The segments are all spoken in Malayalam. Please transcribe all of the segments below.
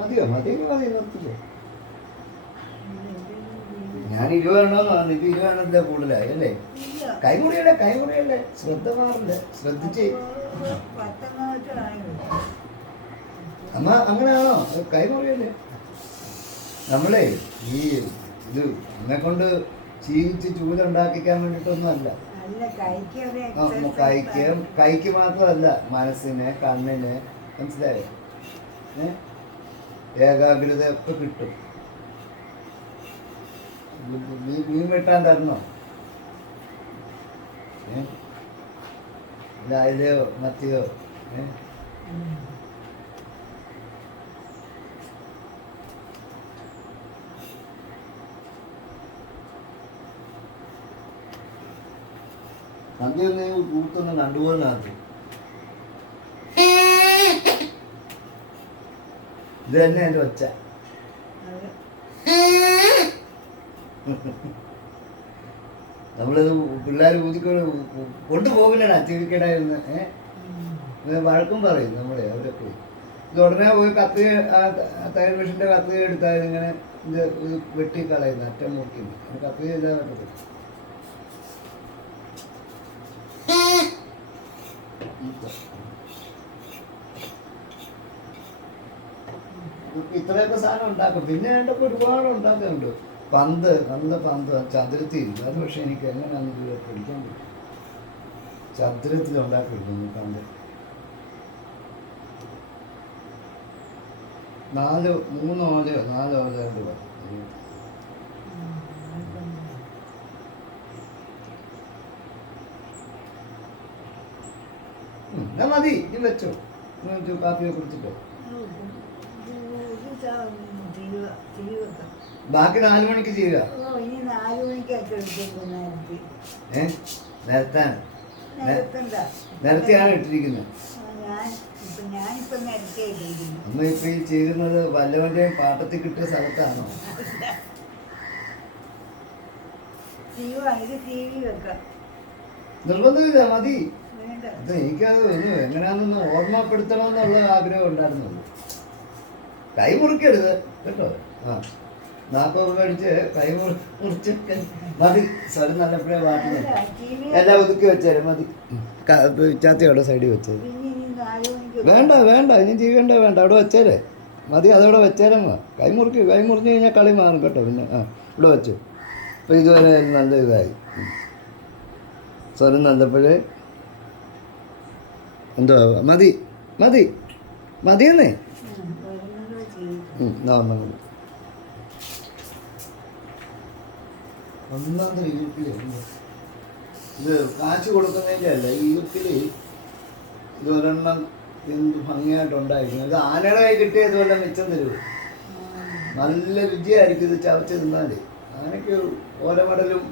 മതിയോ? മതിയെങ്കിൽ മതി, നിർത്തിക്കോ. ഞാൻ 20 എണ്ണമെന്ന് പറഞ്ഞു, ഇത് 20 എണ്ണത്തിൻ്റെ കൂടുതലായി അല്ലേ? കൈമുറിയല്ലേ, ശ്രദ്ധ മാറില്ല, ശ്രദ്ധിച്ച്. അമ്മ അങ്ങനെയാണോ? കൈമുറിയല്ലേ? നമ്മളെ ഈ ഇത് എന്നെ കൊണ്ട് ചീവിച്ച് ചൂലുണ്ടാക്കിക്കാൻ വേണ്ടിയിട്ടൊന്നും അല്ല. കൈക്ക് മാത്രമല്ല, മനസ്സിന്, കണ്ണിന്, മനസ്സിലായോ? ഏകാഗ്രത ഒക്കെ കിട്ടും. മീൻ വെട്ടാൻ തരണോ? അയിലയോ മത്തിയോ? സന്ധ്യ കൂത്തൊന്ന് കണ്ടുപോകാനാകും. ഇത് തന്നെ എൻ്റെ ഒച്ച. നമ്മളിത് പിള്ളേർ കൊണ്ടുപോകില്ലടാ ചിരിക്കടായിരുന്നു. വഴക്കും പറയും നമ്മളെ അവരൊക്കെ. ഇത് ഉടനെ പോയി കത്ത്, തയ്യൽ മെഷീൻ്റെ കത്ത് എടുത്താൽ ഇങ്ങനെ ഇത് വെട്ടിക്കളയുന്നു, അറ്റം മുറിക്കുന്നു. കത്ത് ചെയ്താൽ പറ്റത്തില്ല. ഇത്രയൊക്കെ സാധനം ഉണ്ടാക്കും. പിന്നെ വേണ്ടപ്പോൾ ഒരുപാട് ഉണ്ടാക്കുന്നുണ്ട്. പന്ത്, നല്ല പന്ത് ചതുരത്തിയിരിക്കും. അത് പക്ഷെ എനിക്ക് എങ്ങനെയാണെന്ന് ഇത് പഠിക്കാൻ പറ്റും. ചതുരത്തിൽ ഉണ്ടാക്കിയിരിക്കുന്നു പന്ത്. 3 ഓലയോ 4 ഓലയോ കൊണ്ട് പറയും. എന്നാ മതി, ഇനി വെച്ചോ. കാപ്പിയെ കുടിച്ചിട്ടോ. ബാക്കി 4 മണിക്ക് ചെയ്യുക. നിരത്താണ്, നിരത്തിയാണ് ഇട്ടിരിക്കുന്നത്. അമ്മ ഇപ്പൊ ഈ ചെയ്യുന്നത് വല്ലവന്റെയും പാട്ടത്തിൽ കിട്ടിയ സ്ഥലത്താണോ? നിർബന്ധമില്ല, മതി. അത് എനിക്കത് എങ്ങനെയാണെന്ന് ഓർമ്മപ്പെടുത്തണമെന്നുള്ള ആഗ്രഹം ഉണ്ടായിരുന്നുള്ളൂ. കൈ മുറിക്കരുത് കേട്ടോ. നാക്കൊക്കെ കഴിച്ച് കൈ മുറിച്ച് മതി. സ്ഥലം നല്ലപ്പോഴേ വാട്ടുന്നത് എല്ലാം ഒതുക്കി വെച്ചേരും മതി. ചാത്തിയോടെ സൈഡിൽ വെച്ചത് വേണ്ട, ഇനി ചെയ്യണ്ട, വേണ്ട, അവിടെ വെച്ചേരേ മതി. അതവിടെ വെച്ചേരമ്മ. കൈ മുറിച്ച് കഴിഞ്ഞാൽ കളി മാറും കേട്ടോ. പിന്നെ ഇവിടെ വെച്ചു. അപ്പോൾ ഇതുവരെ നല്ല ഇതായി. സ്വരം നല്ലപ്പോഴേ എന്തോ മതിയെന്നേ. ഒന്നാമത്തെ ഈർപ്പില് ഇത് കാശ് കൊടുക്കുന്നതിൻ്റെ അല്ല, ഈ ഈർപ്പില് ഇത് ഒരെണ്ണം എന്ത് ഭംഗിയായിട്ടുണ്ടായിരിക്കും. ഇത് ആനയുടെ കൈ കിട്ടിയതുപോലെ മിച്ചം തരുമോ? നല്ല രുചിയായിരിക്കും ഇത് ചവച്ച് തിന്നാൽ. ആനയ്ക്ക് ഓലമടലും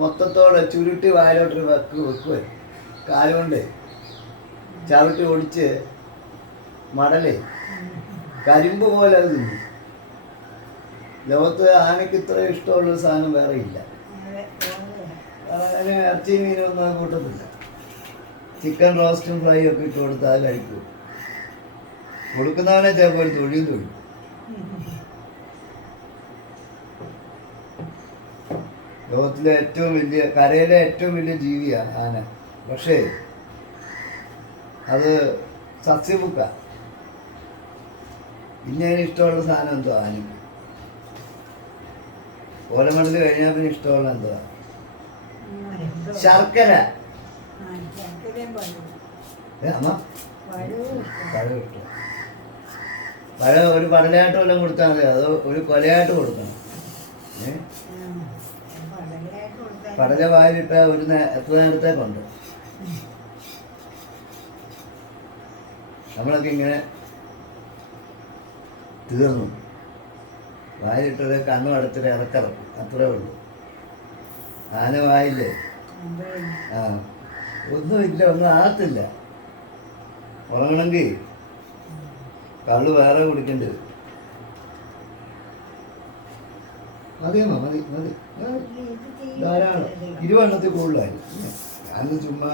മൊത്തത്തോടെ ചുരുട്ടി വായിലോട്ട് വെക്കുവേ. കാലുകൊണ്ട് ചവിട്ടി ഓടിച്ച് മടലേ കരിമ്പ് പോലെ അത് തിന്നു. ലോകത്ത് ആനയ്ക്ക് ഇത്ര ഇഷ്ടമുള്ളൊരു സാധനം വേറെ ഇല്ല. അതിന് ഇറച്ചി മീനൊന്നും അത് കൂട്ടത്തില്ല. ചിക്കൻ റോസ്റ്റും ഫ്രൈ ഒക്കെ ഇട്ട് കൊടുത്താൽ കഴിക്കും. കൊടുക്കുന്നവനെ ചിലപ്പോൾ ഒരു തൊഴിൽ. ലോകത്തിലെ ഏറ്റവും വലിയ, കരയിലെ ഏറ്റവും വലിയ ജീവിയാണ് ആന. പക്ഷേ അത് സസ്യബുക്കാണ്. പിന്നെ അതിന് ഇഷ്ടമുള്ള സാധനം എന്തോ ആനയ്ക്ക്. ഓലമടൽ കഴിഞ്ഞാൽ പിന്നെ ഇഷ്ടമുള്ള എന്തോ ശർക്കര. അമ്മ പഴം ഇഷ്ടം. പഴം ഒരു പടലായിട്ട് വല്ലതും കൊടുത്താൽ മതി. അതോ ഒരു കൊലയായിട്ട് കൊടുക്കണം. പടല വായിലിട്ട എത്ര നേരത്തേക്കുണ്ട്. നമ്മളൊക്കെ ഇങ്ങനെ തീർന്നു. വായിലിട്ടത് കണ്ണും അടച്ചിട്ട് ഇറക്കിറക്കും, അത്രേ ഉള്ളൂ. ആന വായില്ലേ ഒന്നുമില്ല, ഒന്നും ആകത്തില്ല. ഉറങ്ങണമെങ്കിൽ കള്ള് വേറെ കുടിക്കേണ്ടി വരും. മതിയമ്മ, മതി ധാരാളം. 20 എണ്ണത്തിൽ കൂടുതലായി. ഞാനത് ചുമ്മാ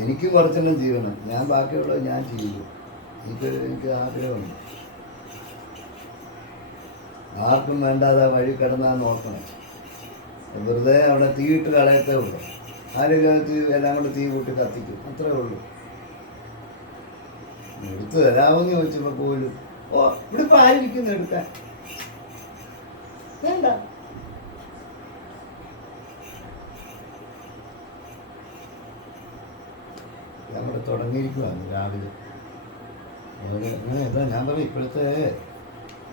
എനിക്കും കുറച്ചെണ്ണം ചെയ്യണം. ഞാൻ ബാക്കിയുള്ളത് ഞാൻ ചെയ്യും. എനിക്ക് ആഗ്രഹമുണ്ട്. ആർക്കും വേണ്ടാതെ വഴി കിടന്നാൽ നോക്കണം. വെറുതെ അവിടെ തീയിട്ട് കളയത്തേ ഉള്ളൂ. ആരെങ്കിലും എല്ലാം കൊണ്ട് തീ കൂട്ടി കത്തിക്കും, അത്രേ ഉള്ളൂ. എടുത്ത് തരാമെന്ന് ചോദിച്ചപ്പോൾ പോലും ഇവിടെ ഇപ്പോൾ ആയിരിക്കുന്നു എടുക്കാൻ വേണ്ട. ഞങ്ങളുടെ തുടങ്ങിയിരിക്കുവാണ് രാവിലെ. അങ്ങനെ ഇതാ ഞാൻ പറയും, ഇപ്പോഴത്തെ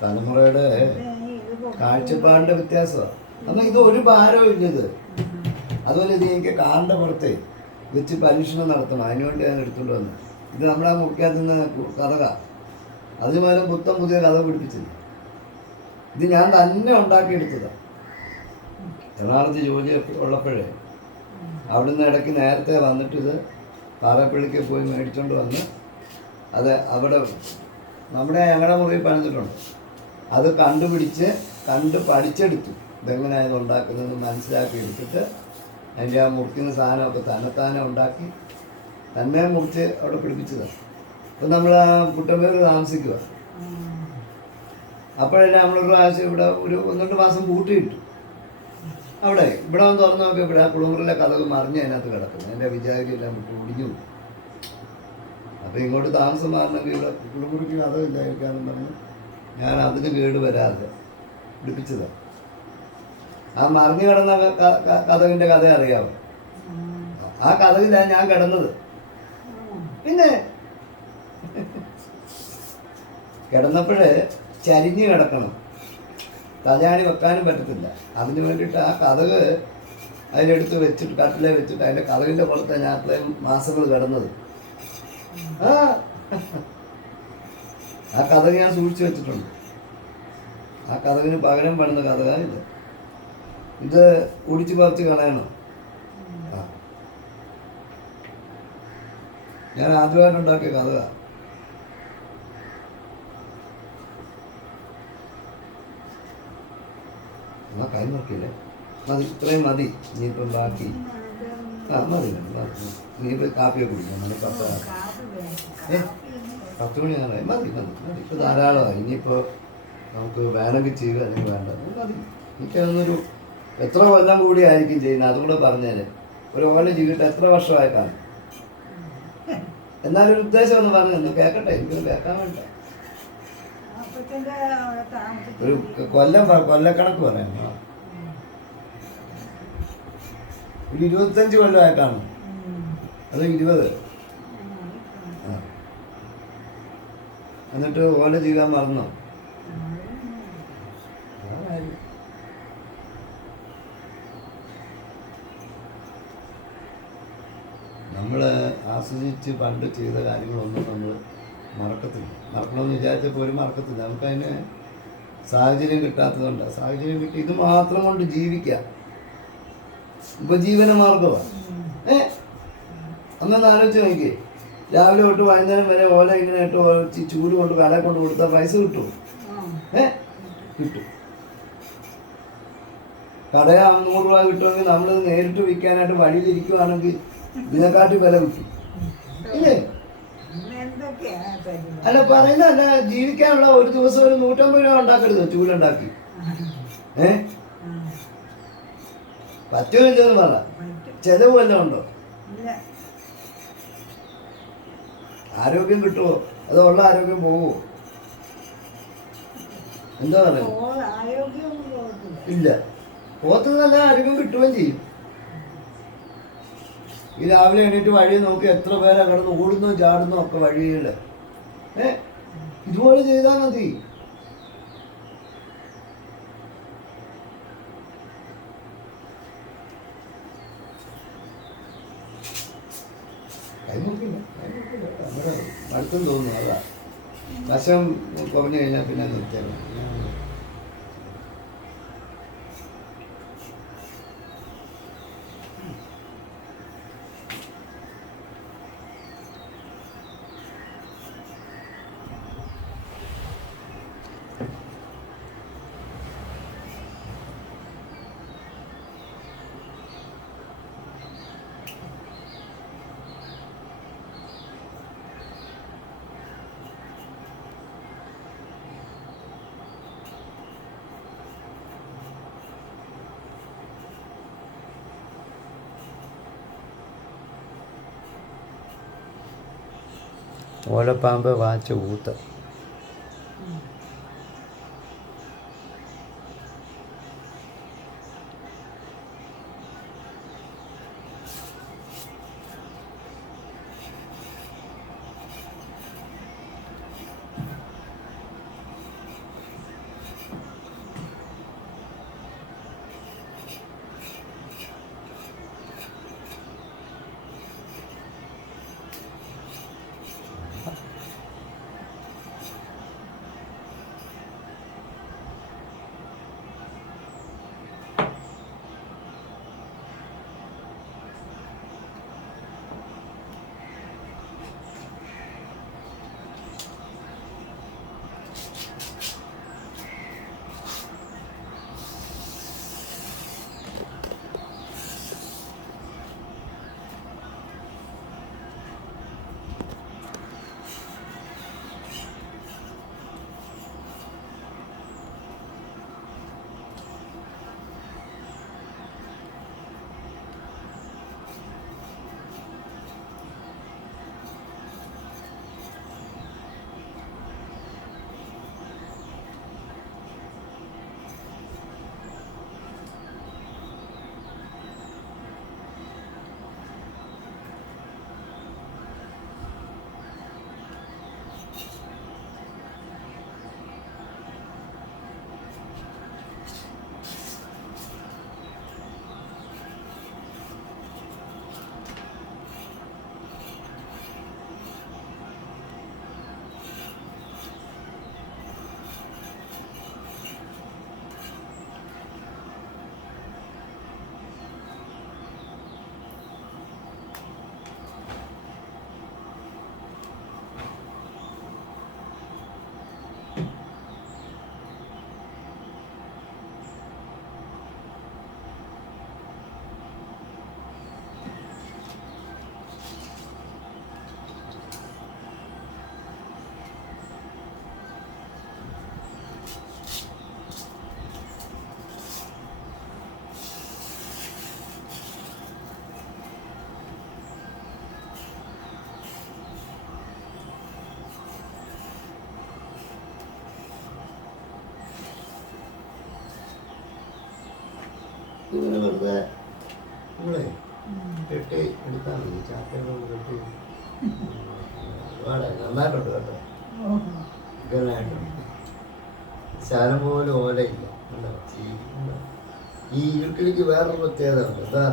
തലമുറയുടെ കാഴ്ചപ്പാടിൻ്റെ വ്യത്യാസമാണ്. എന്നാൽ ഇത് ഒരു ഭാരവും ഇല്ലത്. അതുപോലെ ഇത് എനിക്ക് കാറിൻ്റെ പുറത്തെ വെച്ച് പരീക്ഷണം നടത്തണം, അതിനുവേണ്ടി ഞാൻ എടുത്തുകൊണ്ട് വന്നത്. ഇത് നമ്മളാ മുറിക്കാത്ത കഥക, അതിന് പകരം പുതിയ കഥ പിടിപ്പിച്ചത്. ഇത് ഞാൻ തന്നെ ഉണ്ടാക്കിയെടുത്തതാണ്. എറണാകുളത്ത് ജോലി ഉള്ളപ്പോഴേ അവിടുന്ന് ഇടയ്ക്ക് നേരത്തെ വന്നിട്ട് ഇത് പാറപ്പള്ളിക്ക് പോയി മേടിച്ചുകൊണ്ട് വന്ന് അത് അവിടെ ഞങ്ങളുടെ മുറിയിൽ പണിതിട്ടുണ്ട്. അത് കണ്ട് പഠിച്ചെടുത്തു. ഇതെങ്ങനെയാണ് ഉണ്ടാക്കുന്നതെന്ന് മനസ്സിലാക്കി എടുത്തിട്ട് അതിൻ്റെ ആ മുറിക്കുന്ന സാധനമൊക്കെ തന്നെത്താനെ ഉണ്ടാക്കി തന്നെ മുറിച്ച് അവിടെ പിടിപ്പിച്ചതാണ്. അപ്പം നമ്മൾ ആ കുട്ടമ്പേർ താമസിക്കുക. അപ്പോഴല്ലേ നമ്മളൊരു പ്രാവശ്യം ഇവിടെ ഒരു 1-2 മാസം പൂട്ടിയിട്ടു. ഇവിടെ വന്ന് തുറന്ന് നോക്കിയപ്പോൾ ആ കുളിമുറിലെ കഥകൾ മറിഞ്ഞ് അതിനകത്ത് കിടക്കുന്നു. എൻ്റെ വിചാരിയെല്ലാം വിട്ട് ഒടിഞ്ഞു. അപ്പോൾ ഇങ്ങോട്ട് താമസം മാറണമെങ്കിൽ ഇവിടെ കുളിമുറിക്ക് കഥയില്ലായിരിക്കാമെന്ന് പറഞ്ഞ് ഞാൻ അതിന് കേട് വരാതെ പിടിപ്പിച്ചതാണ്. ആ മറിഞ്ഞു കിടന്ന കഥകിൻ്റെ കഥ അറിയാമോ? ആ കഥകിലാണ് ഞാൻ കിടന്നത്. പിന്നെ കിടന്നപ്പോഴേ ചരിഞ്ഞ് കിടക്കണം, തലയാണി വെക്കാനും പറ്റത്തില്ല. അതിന് വേണ്ടിയിട്ട് ആ കഥക് അതിലെടുത്ത് വെച്ചിട്ട് കട്ടിലെ വെച്ചിട്ട് അതിൻ്റെ കഥകിൻ്റെ പുറത്തെ ഞാൻ അത്രയും മാസങ്ങൾ കിടന്നത്. ആ കഥക് ഞാൻ സൂക്ഷിച്ചു വെച്ചിട്ടുണ്ട്. ആ കഥകിന് പകരം പണിത കഥകാരില്ല. ഇത് കുടിച്ച് പറിച്ച് കളയണം. ഞാൻ ആദ്യമായിട്ടുണ്ടാക്കിയ കഥക. എന്നാൽ കൈ നോക്കിയില്ലേ? മതി, ഇത്രയും മതി. ഇനിയിപ്പം ബാക്കി മതി. ഇനിയിപ്പോൾ കാപ്പിയൊക്കെ കുടിക്കാം. നമ്മൾ 10 മണി ആറായി. മതി. ഇപ്പോൾ ധാരാളമായി. ഇനിയിപ്പോൾ നമുക്ക് വേണമെങ്കിൽ ചെയ്യുക, അല്ലെങ്കിൽ വേണ്ട മതി. എനിക്കതൊന്നൊരു എത്ര കൊല്ലം കൂടി ആയിരിക്കും ചെയ്യുന്നത്, അതുകൂടെ പറഞ്ഞേര്. ഒരു ഓല ജീവിട്ട് എത്ര വർഷമായി കാണും. എന്നാലൊരു ഉദ്ദേശം ഒന്ന് പറഞ്ഞു കേൾക്കട്ടെ, എനിക്കൊന്ന് കേൾക്കാൻ വേണ്ട. ഒരു കൊല്ലക്കണക്ക് പറയാം. ഒരു 25 കൊല്ലമായി കാണും, അത് 20. എന്നിട്ട് ഓല ചെയ്യാൻ മറന്നോ? നമ്മൾ ആസ്വദിച്ച് പണ്ട് ചെയ്ത കാര്യങ്ങളൊന്നും നമ്മൾ മറക്കത്തില്ല. മറക്കണമെന്ന് വിചാരിച്ചപ്പോൾ ഒരു മറക്കത്തില്ല. നമുക്കതിന് സാഹചര്യം കിട്ടാത്തതുകൊണ്ട്. സാഹചര്യം കിട്ടി ഇത് മാത്രം കൊണ്ട് ജീവിക്കാം, ഉപജീവന മാർഗമാണ്. അന്നൊന്ന് ആലോചിച്ച് നോക്കിയേ, രാവിലെ തൊട്ട് വൈകുന്നേരം വരെ ഓല ഇങ്ങനെ ഇട്ട് ചൂട് കൊണ്ട് കടയിൽ കൊണ്ട് കൊടുത്താൽ പൈസ കിട്ടുമോ? കിട്ടും. കടയിൽ 100 രൂപ കിട്ടുമെങ്കിൽ നമ്മൾ നേരിട്ട് വിൽക്കാനായിട്ട് വഴിയിലിരിക്കുവാണെങ്കിൽ ഇതിനെക്കാട്ടി വില കിട്ടും ഇല്ലേ? അല്ല പറയുന്നതല്ല, ജീവിക്കാനുള്ള ഒരു ദിവസം ഒരു 150 രൂപ ഉണ്ടാക്കരുത് ചൂലുണ്ടാക്കി. പറ്റുമില്ലെന്ന് പറ. ചെലവ് വല്ലതും ഉണ്ടോ? ആരോഗ്യം കിട്ടുമോ? അതോ ഉള്ള ആരോഗ്യം പോവോ? എന്താ പറയുക? ഇല്ല, പോത്ത് നല്ല ആരോഗ്യം കിട്ടുകയും ചെയ്യും. ഈ രാവിലെ എണീറ്റ് വഴി നോക്കി എത്ര പേരെ കിടന്ന് ഓടുന്നു ചാടുന്നു ഒക്കെ വഴിയിൽ. ഇതുപോലെ ചെയ്താൽ മതി. കൈമുക്കില്ല നമ്മുടെ അടുത്തും തോന്നുന്നു. അതാ വശം കുറഞ്ഞു കഴിഞ്ഞാൽ പിന്നെ നിർത്തിയാലും. ഓലപ്പാമ്പ് വാച്ച് ഊത്ത്. ഇങ്ങനെ വെറുതെ നമ്മളെ കെട്ടി എടുത്താൽ മതി. ചാക്കയോട് കെട്ടി ഒരുപാട് നന്നായിട്ടുണ്ട് കേട്ടോ. ഇങ്ങനായിട്ടുണ്ട്. ശാലം പോലും ഓലയില്ല. ഈ ഇരുക്കിളിക്ക് വേറൊരു പ്രത്യേകത ഉണ്ട്. എന്താ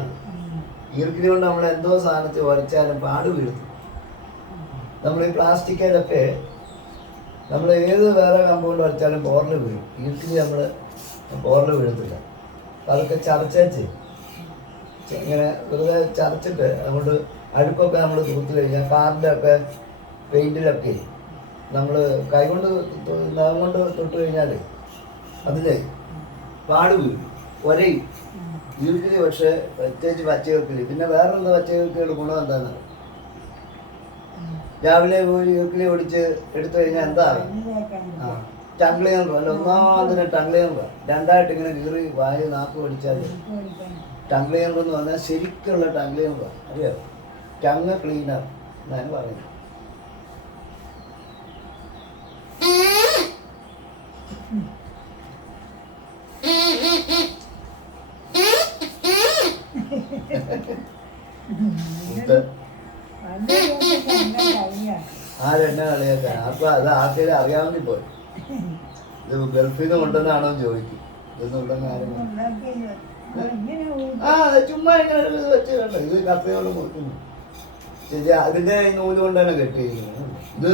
ഈർക്കിലി കൊണ്ട് നമ്മൾ എന്തോ സാധനത്തിൽ ഉരച്ചാലും പാട് വീഴുന്നു. നമ്മൾ ഈ പ്ലാസ്റ്റിക്കിലൊക്കെ നമ്മൾ ഏത് വേറെ കമ്പൗണ്ട് ഉരച്ചാലും പോറിൽ വീഴും. ഈർക്കിലി നമ്മൾ പോറിൽ വീഴത്തില്ല. അതൊക്കെ ചതച്ചേച്ച് ഇങ്ങനെ വെറുതെ ചതച്ചിട്ട് അതുകൊണ്ട് അഴുക്കൊക്കെ നമ്മൾ തൂത്ത് കഴിഞ്ഞാൽ കാറിൻ്റെ ഒക്കെ പെയിൻറ്റിലൊക്കെ നമ്മൾ കൈകൊണ്ട് നഖം കൊണ്ട് തൊട്ട് കഴിഞ്ഞാൽ അതിൽ പാട് വീഴും, ഒരയും. ഈർക്കിലി പക്ഷേ പ്രത്യേകിച്ച് പച്ചകീർക്കിലി. പിന്നെ വേറെന്താ പച്ചകീർക്കിയുടെ ഗുണം എന്താണെന്ന് രാവിലെ പോയി ഈർക്കിലി ഓടിച്ച് എടുത്തു കഴിഞ്ഞാൽ എന്താ ആ ടങ് ക്ലീനർ അല്ല, ഒന്നാമതിന് ടങ് ക്ലീനർ രണ്ടായിട്ട് ഇങ്ങനെ കീറി വായി നാക്ക് ഓടിച്ചാൽ ടങ് ക്ലീനർ എന്ന് പറഞ്ഞാൽ ശരിക്കുള്ള ടങ് ക്ലീനർ അറിയാം. ടങ് ക്ലീനർ എന്നാണ് പറയുന്നത്. ആരെന്നെ കളിയാക്കാൻ അപ്പൊ അത് ആർക്കെങ്കിലും അറിയാവുന്ന പോയി. ഇത് ഗൾഫിൽ നിന്ന് കൊണ്ടുവന്നാണോ ചോദിക്കും. ഇതൊന്നും ഉണ്ടെന്ന് ആരും ചുമ്മാ ഇങ്ങനെ വെച്ച് വേണ്ട. ഇത് കപ്പയോട് മുറിക്കുന്നു. ശരി, അതിന്റെ നൂല് കൊണ്ട് തന്നെ കെട്ടിയിരിക്കുന്നത്. ഇത്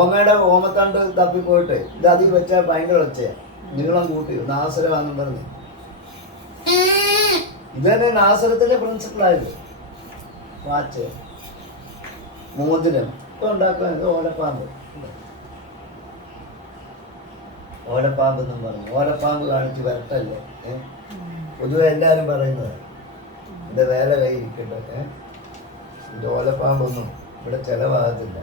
ഓമയുടെ ഓമത്തണ്ട് തപ്പിപ്പോയിട്ട് ഇത് അതിൽ വെച്ചാൽ ഭയങ്കര ഒച്ചയാ. നീളം കൂട്ടി നാസരമാണെന്നും പറഞ്ഞു. ഇത് തന്നെ നാസരത്തിന്റെ പ്രിൻസിപ്പിളായത്. വാച്ച്, മോതിരം ഇപ്പൊ ഉണ്ടാക്കാൻ ഓലപ്പാമ്പ്. ഓലപ്പാമ്പ് എന്നും പറഞ്ഞു. ഓലപ്പാമ്പ് കാണിച്ച് വരട്ടല്ലേ. പൊതുവെ എല്ലാവരും പറയുന്നത് എൻ്റെ വേല കൈ ഇരിക്കട്ടെ. എൻ്റെ ഓലപ്പാമ്പൊന്നും ഇവിടെ ചിലവാകത്തില്ല.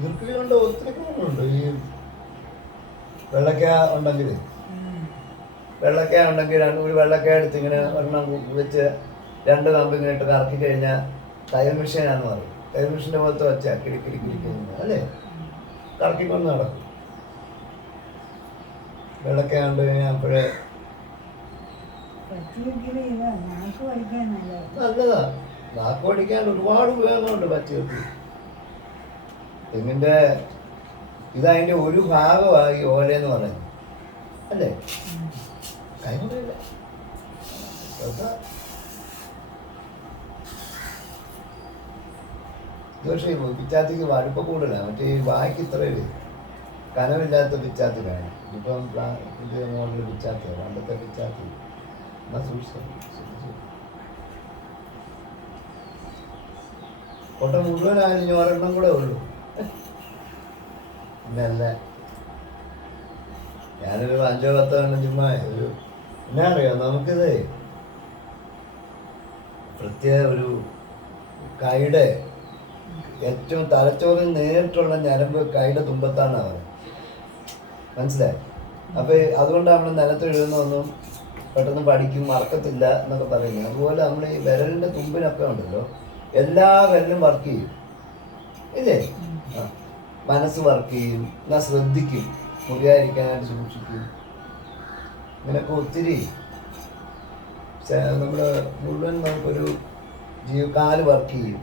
ഈർക്കിലി കൊണ്ട് ഒത്തിരി ഗുണങ്ങളുണ്ട്. ഈ വെള്ളക്ക ഉണ്ടെങ്കിൽ ഒരു വെള്ളക്ക എടുത്ത് ഇങ്ങനെ ഒരെണ്ണം വെച്ച് 2 കമ്പ് ഇങ്ങനെ ഇട്ട് കറക്കി കഴിഞ്ഞാൽ തയ്യൽ മെഷീനാന്ന് പറയും. തയ്യൽ മെഷീൻ്റെ പോലത്തെ വെച്ചാൽ കിടിക്കിടിക്കുന്ന അല്ലേ, കറക്കിക്കൊണ്ട് നടക്കും. വെള്ളക്ക കണ്ടു കഴിഞ്ഞാൽ അപ്പോഴേ നല്ലതാ. നാക്ക് പഠിക്കാൻ ഒരുപാട് ഉപയോഗങ്ങളുണ്ട് പച്ചവെട്ടി. തെങ്ങിൻ്റെ ഇതതിൻ്റെ ഒരു ഭാഗമാണ് ഈ ഓലയെന്ന് പറയുന്നത് അല്ലേ. കൈമുറിയില്ല പക്ഷേ പിച്ചാത്തിക്ക് വഴുപ്പ കൂടുതലാണ്. മറ്റേ ഈ വായ്ക്ക് ഇത്രയും കനമില്ലാത്ത പിച്ചാത്തി വേണം. ഇപ്പം ഇത് മോഡൽ പിച്ചാത്തിയാണ്, പണ്ടത്തെ പിച്ചാത്തി. എന്നാൽ സൂക്ഷിച്ചു കൊട്ട മുഴുവനായാലും ഇനി ഒരെണ്ണം കൂടെ ഉള്ളൂ. പിന്നല്ല ഞാനൊരു 5-10 എണ്ണം ചുമ്മാ ഒരു എന്നാ അറിയോ, നമുക്കിത് പ്രത്യേക ഒരു കൈയുടെ ഏറ്റവും തലച്ചോറിൽ നേരിട്ടുള്ള ഞരമ്പ് കൈയുടെ തുമ്പത്താണ് അവർ, മനസ്സിലായി. അപ്പൊ അതുകൊണ്ട് നമ്മൾ നിലത്ത് എഴുതുന്നൊന്നും പെട്ടെന്ന് പഠിക്കും, മറക്കത്തില്ല എന്നൊക്കെ പറയുന്നത്. അതുപോലെ നമ്മൾ ഈ വിരലിന്റെ തുമ്പിനൊക്കെ ഉണ്ടല്ലോ, എല്ലാ വിരലും വർക്ക് ചെയ്യും ഇല്ലേ. മനസ്സ് വർക്ക് ചെയ്യും, എന്നാൽ ശ്രദ്ധിക്കും, മുറിയായിരിക്കാനായിട്ട് സൂക്ഷിക്കും. ഇങ്ങനെയൊക്കെ ഒത്തിരി നമ്മൾ മുഴുവൻ നമുക്കൊരു കാല് വർക്ക് ചെയ്യും.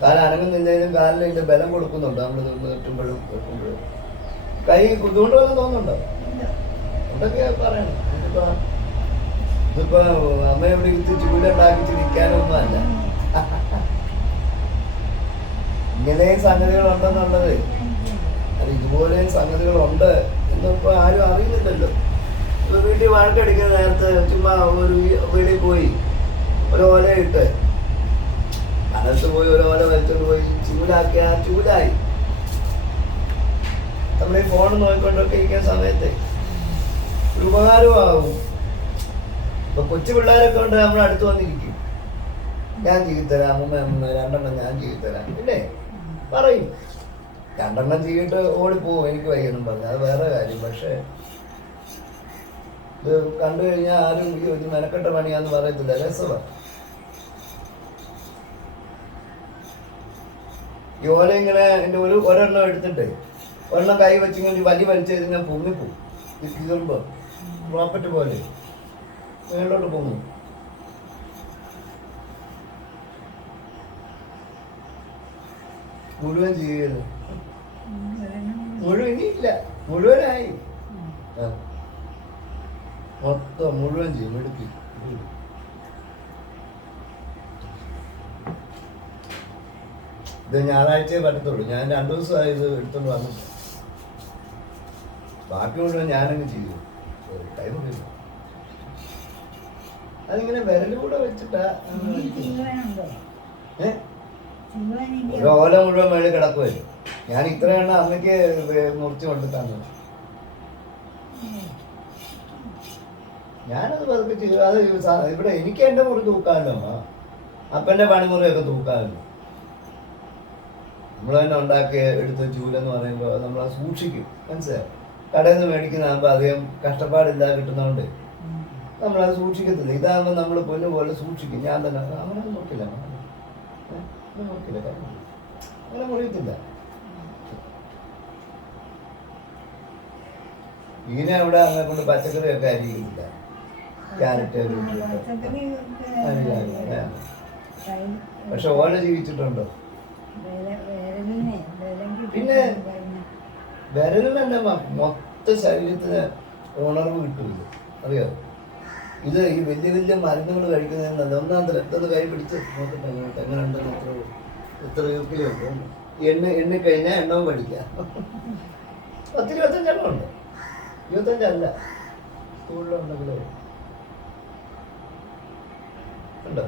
കാല് അനങ്ങുന്നില്ലെങ്കിലും കാലിൽ ഇതിൻ്റെ ബലം കൊടുക്കുന്നുണ്ട് നമ്മൾ വെട്ടുമ്പോഴും വെക്കുമ്പോഴും. കൈ ബുദ്ധിമുട്ട് വല്ലതും തോന്നുന്നുണ്ടോ? എന്തൊക്കെയാ പറയണം. ഇതിപ്പോ അമ്മയോട് ഇരുത്തി ചൂടുണ്ടാക്കിച്ച് നിൽക്കാനൊന്നും അല്ല. ഇങ്ങനെയും സംഗതികളുണ്ടെന്നുള്ളത്, അത് ഇതുപോലെയും സംഗതികളുണ്ട് എന്നിപ്പോ ആരും അറിയുന്നില്ലല്ലോ. ഇപ്പൊ വീട്ടിൽ വഴക്കടിക്കുന്ന നേരത്ത് ചുമ്മാ ഒരു വീട്ടിൽ പോയി ഒരു ഓല ഇട്ട് അകത്ത് പോയി ഒരു ഓല വെച്ചോണ്ട് പോയി ചൂടാക്കിയ ചൂടായി. നമ്മൾ ഈ ഫോൺ നോക്കിക്കൊണ്ടൊക്കെ ഇരിക്കുന്ന സമയത്ത് ഒരു ഉപകാരമാകും. ഇപ്പൊ കൊച്ചു പിള്ളേരൊക്കെ ഉണ്ട്, നമ്മൾ അടുത്ത് വന്നിരിക്കും. ഞാൻ ചെയ്തിത്തരാം അമ്മ 2 എണ്ണം ഞാൻ ചെയ്തിത്തരാം ഇല്ലേ പറയും. 2 എണ്ണം ചെയ്തിട്ട് ഓടിപ്പോവും, എനിക്ക് വയ്യെന്നും പറഞ്ഞു. അത് വേറെ കാര്യം. പക്ഷെ ഇത് കണ്ടു കഴിഞ്ഞാൽ ആരും ഇത് മെനക്കെട്ട പണിയാന്ന് പറയത്തില്ല, രസമാണ്. ഈ ഓല ഇങ്ങനെ എൻ്റെ ഒരെണ്ണം എടുത്തിട്ട് ഒരെണ്ണം കൈ വെച്ചിങ്ങനെ വലിച്ചു കഴിഞ്ഞാൽ പൊങ്ങിപ്പോവും. ഇത് കീറുമ്പോൾ റോക്കറ്റ് പോലെ മേളിലോട്ട് പോകുന്നു. മുഴുവൻ ചെയ്യരുത്, മുഴുവൻ ഇനിയില്ല, മുഴുവനായി മൊത്തം മുഴുവൻ ചെയ്യും. എടുക്കി ഇത് ഞായറാഴ്ചയെ പറ്റത്തുള്ളൂ. ഞാൻ 2 ദിവസമായി ഇത് എടുത്തോണ്ട് വന്നിട്ട്. ബാക്കി മുഴുവൻ ഞാനങ്ങ് ചെയ്തു. ടൈം അറിയില്ല. അതിങ്ങനെ വിരലൂടെ വെച്ചിട്ടാ ഒരു ഓല മുഴുവൻ മേളിൽ കിടക്കുമല്ലോ. ഞാൻ ഇത്ര എണ്ണം അമ്മയ്ക്ക് മുറിച്ച് കൊണ്ടിട്ടാണ്. ഞാനത് പതുക്കെ ചെയ്തു. അത് ഇവിടെ എനിക്ക് എൻ്റെ മുറി തൂക്കാമല്ലോ, അപ്പൻ്റെ പണിമുറിയൊക്കെ തൂക്കാമല്ലോ. നമ്മൾ തന്നെ ഉണ്ടാക്കി എടുത്ത ചൂലെന്ന് പറയുമ്പോൾ നമ്മൾ സൂക്ഷിക്കും, മനസ്സിലായി. കടയിൽ നിന്ന് മേടിക്കുന്നതാകുമ്പോൾ അധികം കഷ്ടപ്പാടില്ലാതെ കിട്ടുന്നതുകൊണ്ട് നമ്മളത് സൂക്ഷിക്കത്തില്ല. ഇതാകുമ്പോൾ നമ്മൾ പൊന്നു പോലെ സൂക്ഷിക്കും. ഞാൻ തന്നെ അങ്ങനെ നോക്കില്ല, അങ്ങനെ മുറിയത്തില്ല. ഇതിനെ അവിടെ അങ്ങനെ കൊണ്ട് പച്ചക്കറിയൊക്കെ അരിയില്ല. ക്യാരറ്റ് പക്ഷെ ഓല ജീവിച്ചിട്ടുണ്ടോ? പിന്നെ വിരലിന് തന്നെ മൊത്ത ശരീരത്തിന് ഉണർവ് കിട്ടില്ല, അറിയോ. ഇത് ഈ വലിയ വലിയ മരുന്നുകൾ കഴിക്കുന്നതിന് ഒന്നാമത്തെ രക്തം കൈ പിടിച്ച് നോക്കട്ടെ എങ്ങനെ ഉണ്ടെന്ന് എത്ര കിലോയുണ്ട്. എണ്ണ കഴിഞ്ഞാൽ എണ്ണവും പഠിക്കാം. 10-25 എണ്ണം ഉണ്ട്. 25 അല്ല, കൂടുതലുണ്ടെങ്കിലോ ഉണ്ടോ?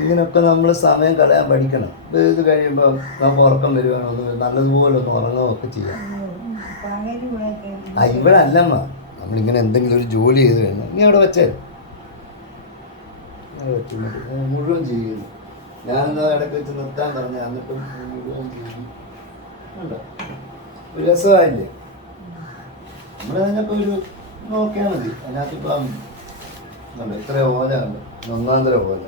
ഇങ്ങനൊക്കെ നമ്മൾ സമയം കളയാൻ പഠിക്കണം. ഇത് കഴിയുമ്പോൾ നമുക്ക് ഉറക്കം വരുവാണോ, നല്ലതുപോലെ ഒന്ന് ഉറങ്ങുകയൊക്കെ ചെയ്യാം. ഇവിടെ അല്ലമ്മ, നമ്മളിങ്ങനെ എന്തെങ്കിലും ഒരു ജോലി ചെയ്ത് കഴിഞ്ഞാൽ നീ അവിടെ വെച്ചേ മുഴുവൻ ചെയ്യുന്നു. ഞാനെന്നാ ഇടയ്ക്ക് വെച്ച് നിർത്താൻ പറഞ്ഞു, എന്നിട്ടും ഉണ്ടോ ഒരു രസമായില്ലേ? നമ്മൾ അതിനപ്പോൾ ഒരു നോക്കിയാൽ മതി. അതിനകത്തിപ്പം കണ്ടോ ഇത്ര ഓല കണ്ടോ, ഒന്നാന്തര ഓല.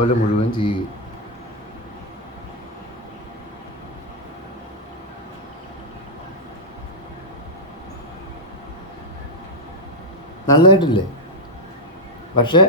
ഓല മുഴുവൻ ചെയ്യും. നന്നായിട്ടില്ലേ? പക്ഷെ